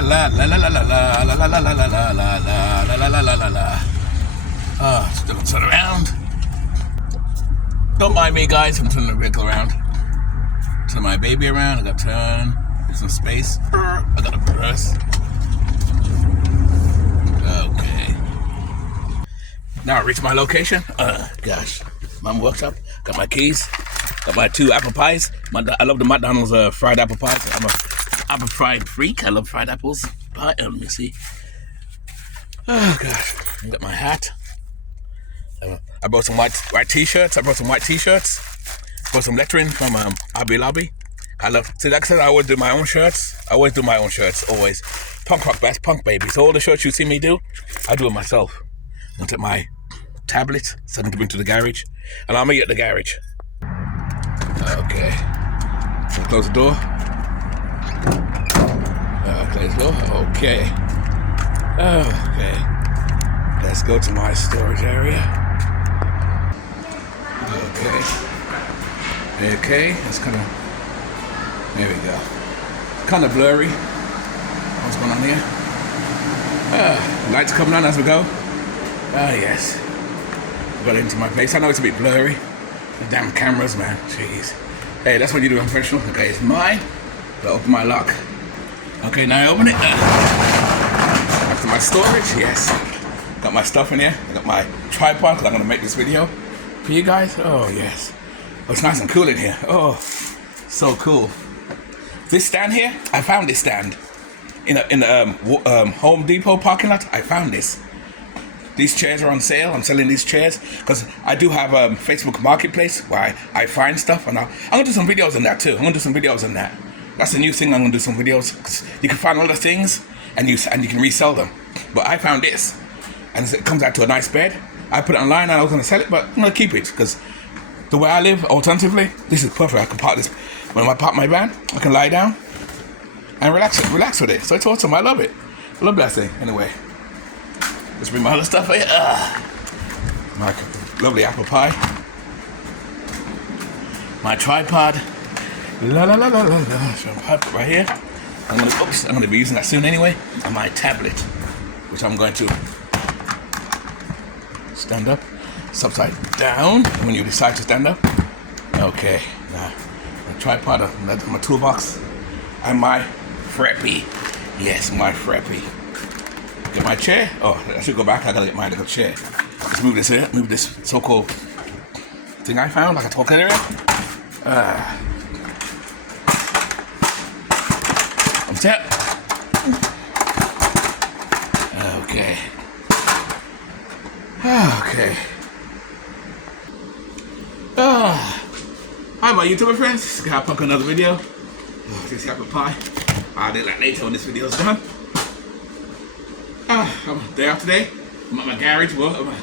la la la la la la la la la la la la la la la la la. Still gonna turn around. Don't mind me, guys. I'm turning the vehicle around. Turn my baby around. I gotta turn. There's some space. I gotta press. Okay. Now I reach my location. Gosh, Mama workshop. Got my keys. Got my 2 apple pies. I love the McDonald's fried apple pies. I'm a apple fried freak. I love fried apples. Pie. Let me see. Oh gosh. I got my hat. I brought some white t-shirts. Brought some lettering from Hobby Lobby. Like I said, I always do my own shirts. Always. Punk rock best, punk baby. So all the shirts you see me do, I do it myself. I take my tablet, so I can bring to the garage. And I'm at the garage. Okay. So close the door. Close the door. Okay. Let's go to my storage area. Okay. That's kind of. There we go. Kind of blurry. What's going on here? Lights coming on as we go. Yes. Got into my place. I know it's a bit blurry. The damn cameras, man. Jeez. Hey, that's what you do in professional. Okay, it's mine. I'll open my lock. Okay, now I open it. After my storage, yes. Got my stuff in here. I got my tripod because I'm going to make this video for you guys. Oh, yes. Oh, it's nice and cool in here. Oh, so cool. This stand here, I found this stand in the Home Depot parking lot. I found this. These chairs are on sale. I'm selling these chairs because I do have a Facebook Marketplace where I find stuff, and I'm gonna do some videos on that too. That's a new thing. I'm gonna do some videos because you can find other things and you can resell them. But I found this, and it comes out to a nice bed. I put it online and I was gonna sell it, but I'm gonna keep it because the way I live, alternatively, this is perfect. I can park this when I park my van. I can lie down and relax with it. So it's awesome. I love it. I love that thing. Anyway. Let's bring my other stuff here. My lovely apple pie. My tripod. La la la la la la. So I put right here. I'm gonna be using that soon anyway. And my tablet, which I'm going to stand up. It's upside down when you decide to stand up. Okay. Now my tripod, my toolbox, and my Freppy. Yes, my Freppy. Get my chair. Oh, I should go back. I gotta get my little chair. Let's move this here. Move this so-called thing I found, like a talk area. I'm set. Okay. Hi, my YouTuber friends. This is Guy Punk, another video. This apple pie. I'll do that later when this video's done. I'm there today. I'm at my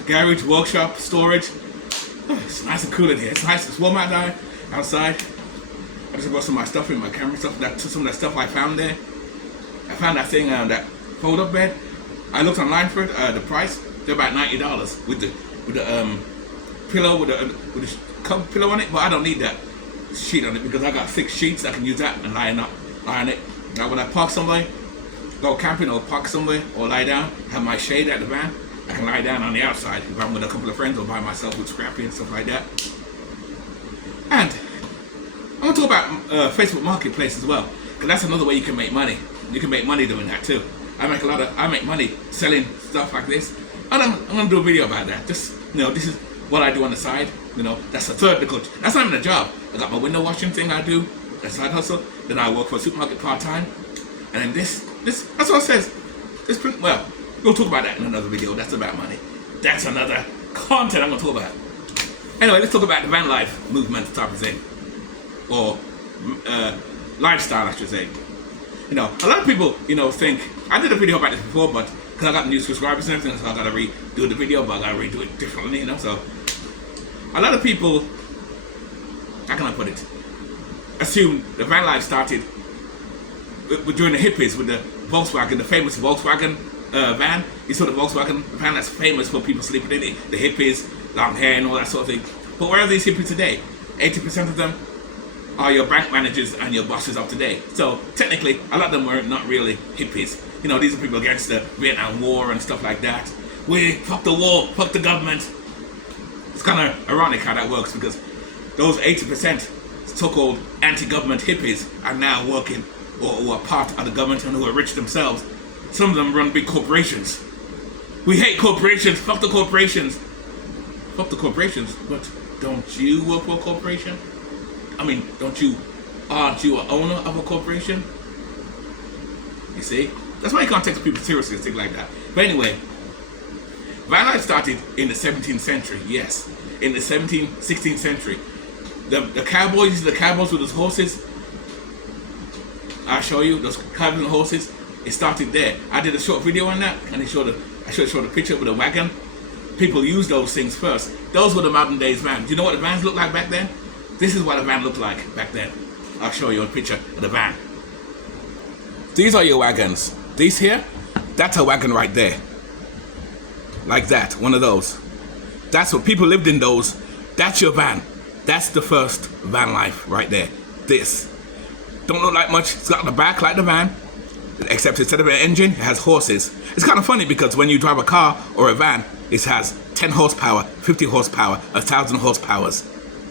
garage workshop storage. It's nice and cool in here. It's nice. It's warm outside. I just brought some of my stuff in, my camera stuff. Some of that stuff I found there. I found that thing, that fold-up bed. I looked online for it. The price, they're about $90 with the pillow with the cover pillow on it. But I don't need that sheet on it because I got 6 sheets. I can use that and lie on it. Now when I park somewhere, go camping or park somewhere or lie down, have my shade at the van, I can lie down on the outside if I'm with a couple of friends or by myself with Scrappy and stuff like that. And I'm going to talk about Facebook Marketplace as well, because that's another way you can make money. You can make money doing that too. I make money selling stuff like this, and I'm going to do a video about that. Just, this is what I do on the side. That's the third nickel. That's not even a job. I got my window washing thing I do, that side hustle. Then I work for a supermarket part-time. And then this, that's what it says. We'll talk about that in another video. That's about money. That's another content I'm going to talk about. Anyway, let's talk about the van life movement type of thing. Or lifestyle, I should say. A lot of people, think, I did a video about this before, but because I got new subscribers and everything, so I got to redo the video, but I got to redo it differently, so. A lot of people, how can I put it, assume the van life started during the hippies with the Volkswagen, the famous Volkswagen van. You saw the Volkswagen van that's famous for people sleeping in it, the hippies, long hair and all that sort of thing. But where are these hippies today? 80% of them are your bank managers and your bosses of today. So technically, a lot of them were not really hippies. You know, these are people against the Vietnam War and stuff like that. We fuck the war, fuck the government. It's kind of ironic how that works, because those 80% so-called anti-government hippies are now working or are part of the government and who are rich themselves. Some of them run big corporations. We hate corporations, fuck the corporations. Fuck the corporations, but don't you work for a corporation? I mean, aren't you an owner of a corporation? You see? That's why you can't take people seriously and things like that. But anyway, van life started in the 17th century, yes. In the 16th century. The cowboys with those horses, I'll show you, those cowboys and horses, it started there. I did a short video on that, and I showed a picture with a wagon. People used those things first. Those were the modern days vans. Do you know what the vans looked like back then? This is what a van looked like back then. I'll show you a picture of the van. These are your wagons. These here, that's a wagon right there. Like that, one of those. That's what people lived in those. That's your van. That's the first van life right there. This. Don't look like much. It's got the back like the van, except instead of an engine, it has horses. It's kind of funny because when you drive a car or a van, it has 10 horsepower, 50 horsepower, 1,000 horsepowers.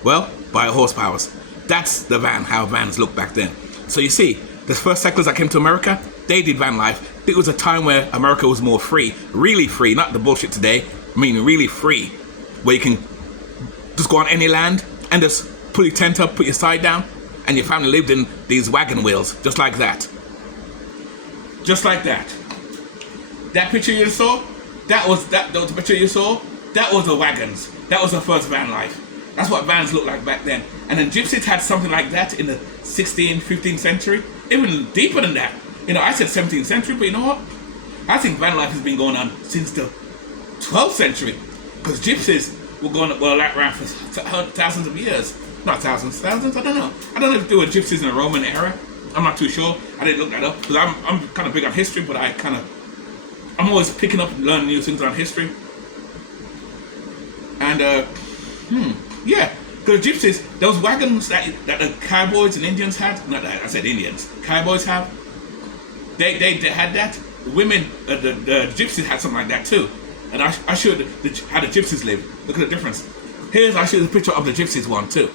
Well, by horsepowers. That's the van, how vans looked back then. So you see, the first settlers that came to America, they did van life. It was a time where America was more free, really free, not the bullshit today, I mean really free, where you can just go on any land and just pull your tent up, put your side down, and your family lived in these wagon wheels, just like that. Just like that. That picture you saw, that was the picture you saw, that was the wagons. That was the first van life. That's what vans looked like back then. And then gypsies had something like that in the 16th, 15th century, even deeper than that. You know, I said 17th century, but you know what? I think van life has been going on since the 12th century, because gypsies were around for thousands of years. Not thousands, I don't know. I don't know if there were gypsies in the Roman era. I'm not too sure. I didn't look that up, because I'm kind of big on history, but I'm always picking up and learning new things on history. And, yeah, the gypsies, those wagons that the cowboys and Indians had, not that, I said Indians, cowboys have, they had that. Women, the gypsies had something like that too. And I showed how the gypsies live. Look at the difference. I showed the picture of the gypsies one too.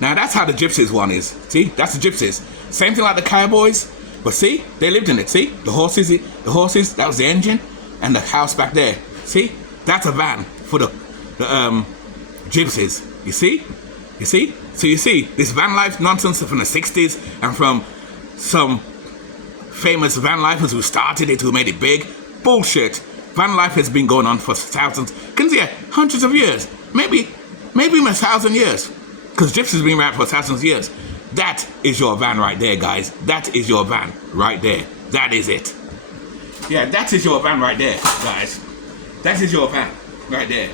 Now that's how the gypsies one is. See, that's the gypsies. Same thing like the cowboys, but see, they lived in it. See, the horses, that was the engine, and the house back there. See, that's a van for the gypsies. You see? So you see, this van life nonsense from the 60s and from some famous van lifers who started it, who made it big. Bullshit. Van life has been going on for thousands, hundreds of years. Maybe even 1,000 years. Because gypsies have been around for thousands of years. That is your van right there, guys. That is your van right there. That is it. Yeah, that is your van right there, guys. That is your van right there.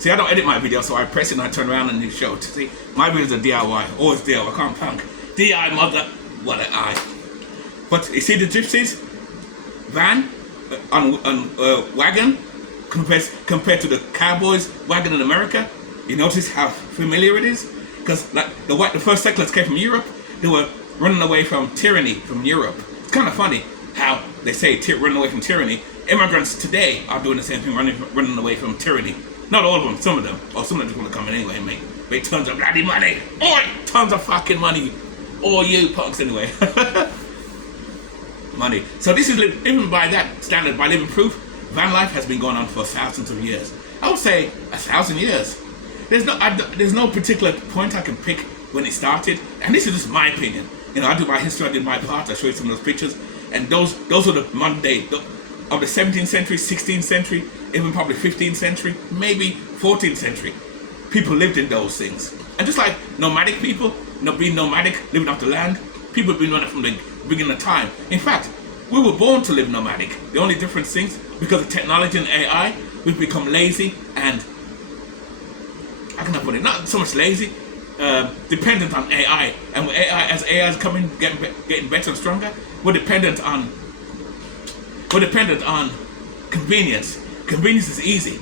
See, I don't edit my videos, so I press it and I turn around and you show it. See, my videos are DIY. Always DIY. I can't punk. DIY mother. What an eye. But you see the gypsies van on wagon compared to the cowboys wagon in America. You notice how familiar it is? Because like the first settlers came from Europe, they were running away from tyranny from Europe. It's kind of funny how they say running away from tyranny. Immigrants today are doing the same thing, running away from tyranny. Not all of them, some of them. Or some of them just want to come in anyway and make tons of bloody money. Oi, tons of fucking money. All you punks anyway. Money. So this is, even by that standard, by living proof, van life has been going on for thousands of years. I would say 1,000 years. There's no particular point I can pick when it started, and this is just my opinion. You know, I do my history, I did my part, I show you some of those pictures, and those are the modern day of the 17th century, 16th century, even probably 15th century, maybe 14th century. People lived in those things. And just like nomadic people, being nomadic, living off the land, people have been doing it from the beginning of time. In fact, we were born to live nomadic. The only difference things, because of technology and AI, we've become lazy and, how can I put it, not so much lazy, dependent on AI. And with AI, as AI is coming, getting better and stronger, we're dependent on convenience. Convenience is easy.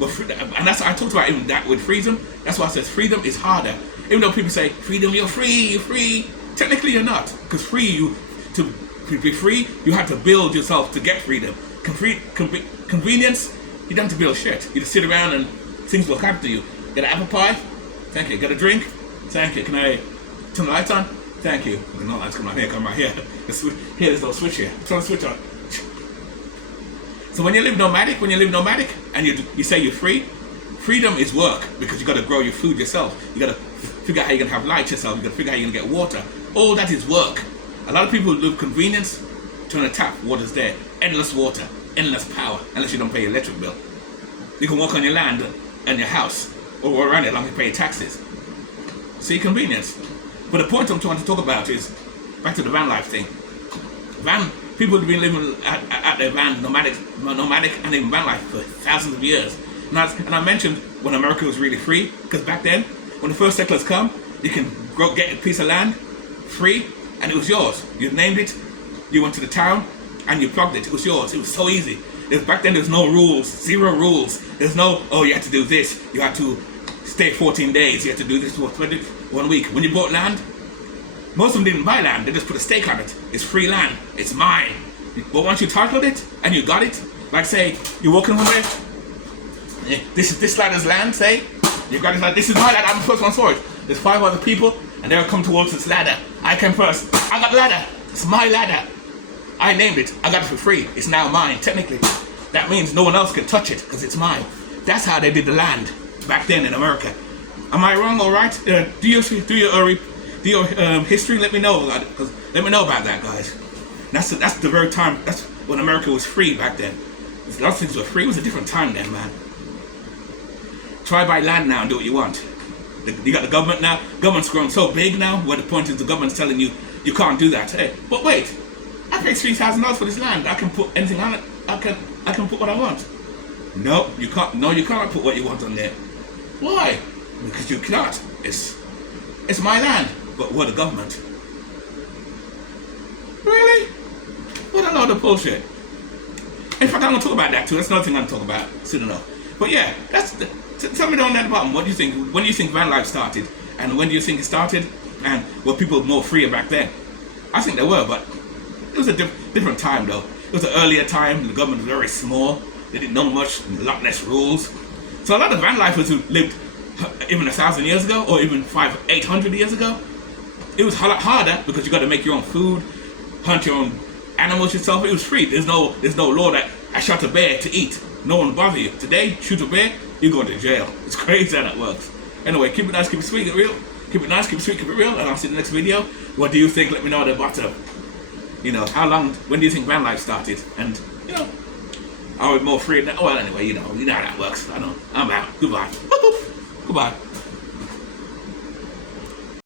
And I talked about even that with freedom. That's why I said freedom is harder. Even though people say, freedom, you're free. Technically you're not. Because to be free, you have to build yourself to get freedom. Convenience, you don't have to build shit. You just sit around and things will happen to you. Get an apple pie? Thank you. Get a drink? Thank you. Can I turn the lights on? Thank you. No lights come right here. There's no switch here. Turn the switch on. So when you live nomadic and you say you're free, freedom is work because you got to grow your food yourself. You got to figure out how you're going to have light yourself. You got to figure out how you're going to get water. All that is work. A lot of people live convenience, turn a tap, water's there. Endless water, endless power, unless you don't pay your electric bill. You can walk on your land and your house, or around it as long as you pay your taxes. See, convenience. But the point I'm trying to talk about is, back to the van life thing. People have been living at their van, nomadic and even van life for thousands of years. And I mentioned when America was really free, because back then, when the first settlers come, you can go get a piece of land, free, and it was yours. You named it, you went to the town, and you plugged it. It was yours. It was so easy. Back then, there's no rules, zero rules. There's no, oh, you had to do this. You had to stay 14 days. You had to do this for 1 week. When you bought land, most of them didn't buy land. They just put a stake on it. It's free land. It's mine. But once you titled it and you got it, like say, you're walking somewhere, this ladder's land, say, you got it like, this is my ladder, I'm the first one for it. There's 5 other people, and they'll come towards this ladder. I came first. I got the ladder. It's my ladder. I named it. I got it for free. It's now mine, technically. That means no one else can touch it, because it's mine. That's how they did the land back then in America. Am I wrong or right? Do your history, let me know. Let me know about that, guys. That's the very time, that's when America was free back then. A lot of things were free. It was a different time then, man. Try buy land now and do what you want. You got the government now. Government's grown so big now, where the point is the government's telling you, you can't do that. Hey, but wait, I paid $3,000 for this land. I can put anything on it. I can put what I want. No, you can't. No, you can't put what you want on there. Why? Because you cannot. It's my land, but we're the government. Really? What a load of bullshit. In fact, I'm going to talk about that too. That's another thing I'm going to talk about soon enough. But yeah, tell me down at the bottom, what do you think? When do you think van life started? And when do you think it started? And were people more freer back then? I think they were, but it was a different time though. It was an earlier time. The government was very small. They didn't know much, a lot less rules. So a lot of van lifers who lived even 1,000 years ago, or even 800 years ago, it was a lot harder because you got to make your own food, hunt your own animals yourself. It was free. There's no law that I shot a bear to eat. No one will bother you. Today, shoot a bear, you're going to jail. It's crazy how that works. Anyway, keep it nice, keep it sweet, keep it real. Keep it nice, keep it sweet, keep it real. And I'll see you in the next video. What do you think? Let me know at the bottom. You know, when do you think van life started? And, you know, are we more free now? Well, anyway, you know how that works. I know. I'm out. Goodbye. Goodbye.